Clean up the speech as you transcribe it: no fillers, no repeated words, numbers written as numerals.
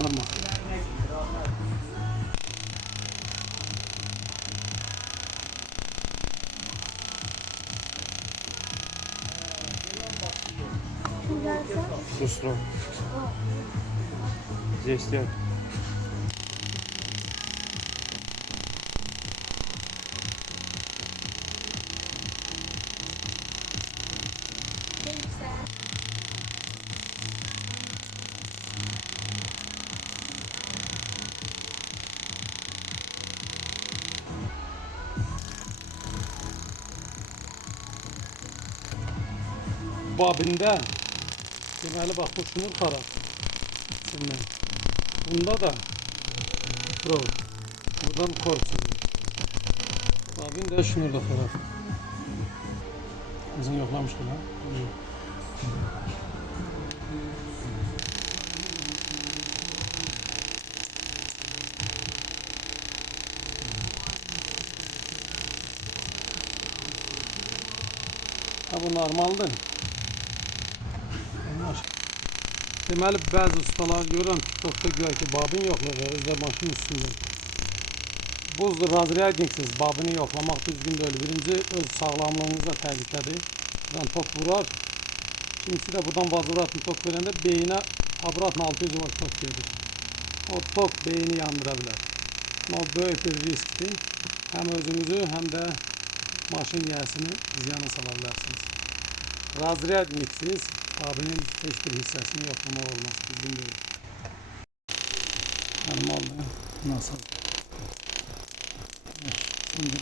Normal. Susro. Здесь нет. Babında deməli bax bu şunur xarab. Şimdi bunda da pro. Buradan korksun. Babında şunur da xarab. Bizim yoxlamışdı lan. Ha bu normaldir. Deməli bəzi ustalar görürəm TikTokda güya ki babin yoxlayır özdə maşının üstündə. Buzdur, razriyadniksiz babini yoxlamaq düzgün deyil. Birinci öz sağlamlığınızda təhlükədir. Buradan tok vurar. İkincisi de buradan vazıratın tok verəndə beyinə abratla 600 volt tok gelir. O tok beyni yandıra bilər. O böyük bir riskdir. Həm özünüzü həm də maşın yiyəsini ziyana sala bilərsiniz. Razriyadniksiz babinin hiçbir hissəsini yoxlamaq olmaz. Düzgün deyil. Normal. Nasıl? Şimdi